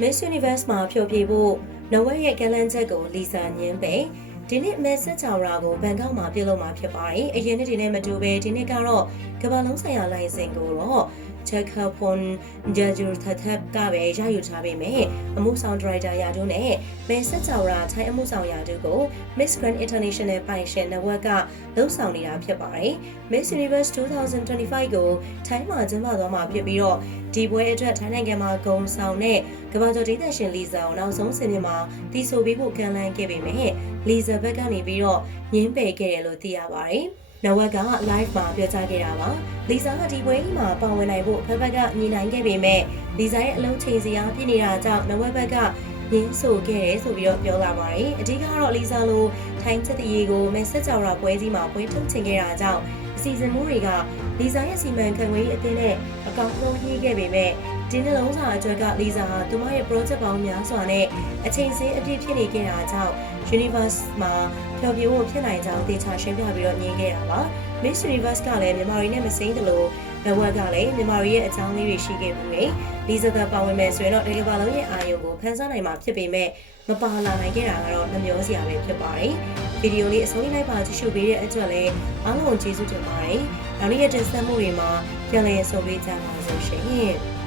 Miss Universe မှာဖျော်ဖြေဖို့နဝက်ရဲ့ကလန်ချက်ကိုလီဆာညင်းပဲဒီနှစ်မဲဆက်ချောင်ရာကိုဘန်ကောက်မှာပြုလုပ်မှာဖြစ်ပါတယ်။အရင်နှစ်တွေနဲ့မတူပဲဒီနှစ်ကတော့ကမ္ဘာလုံးဆိုင်ရာလိုင်စင်ကိုတော့ ချက်ခပွန်ဂျာဂျူထထပ်ကပဲရယူထားပေမဲ့အမှုဆောင်ဒရိုက်တာရာတို့နဲ့မဲဆက်ချောင်ရာထိုင်းအမှုဆောင်ရာတို့ကို Miss Grand International ပိုင်ရှင်နဝက်ကလှုပ်ဆောင်နေတာဖြစ်ပါတယ်။ Miss Universe 2025ကိုထိုင်းမှာကျင်းပသွားမှာဖြစ်ပြီးတော့ဒီပွဲအတွက်ထိုင်းနိုင်ငံမှာဂုံဆောင်တဲ့ကမ္ဘာကျော်ဒေသရှင်လီဇာကိုနောက်ဆုံးစင်မြင့်မှာတီးဆိုပေးဖို့ကမ်းလှမ်းခဲ့ပေမဲ့လီဇာဘက်ကနေပြီးတော့ညင်းပယ်ခဲ့တယ်လို့သိရပါတယ်။ နဝက်က live မှာပြောကြားခဲ့တာပါ။လီဇာကဒီပွဲကြီးမှာပါဝင်နိုင်ဖို့ဖက်ဖက်ကညီနိုင်ခဲ့ပေမဲ့လီဇာရဲ့အလုံးချိန်စရာပြည့်နေတာကြောင့်နဝက်ဘက်ကရင်းဆိုခဲ့တယ်ဆိုပြီးတော့ပြောလာပါတယ်။အဓိကတော့လီဇာလိုထိုင်းချက်တရေကိုမက်ဆက်ကြော်ရာပွဲကြီးမှာပွဲထုတ်ချင်ခဲ့တာကြောင့်အစီအစဉ်မှုတွေကလီဇာရဲ့စီမံခန့်ခွဲရေးအသင်းနဲ့အကောင့်ဆုံးရေးခဲ့ပေမဲ့ ဒီနှလုံးစာအတွက်ကလီဇာဟာသူမရဲ့ project ပေါင်းများစွာနဲ့အချိန်စင်းအပြည့်ဖြစ်နေခဲ့တာကြောင့် Universe မှာဖျော်ဖြေဖို့ဖြစ်နိုင်ကြောင်းတေချာရှင်းပြပြီးတော့ညင်ခဲ့တာပါ Miss Universe ကလည်းမြန်မာတွေနဲ့မစိမ့်တယ်လို့ဘဝကလည်းမြန်မာတွေရဲ့အကြောင်းလေးတွေရှိခဲ့ဘူးလေလီဇာသာပါဝင်မယ်ဆိုရင်တော့ဒီကမ္ဘာလုံးရဲ့အာရုံကိုဖန်ဆနိုင်မှာဖြစ်ပေမဲ့မပါလာနိုင်ခဲ့တာကတော့နှမျောစရာပဲဖြစ်ပါတယ်ဗီဒီယိုလေးအဆုံးလိုက်ပါကြည့်ရှုပေးတဲ့အတွက်လည်းအားလုံးကျေးဇူးတင်ပါတယ်နောက်နေ့ရက်တင်ဆက်မှုတွေမှာပြန်လည်ဆုံတွေ့ကြပါစို့ရှင်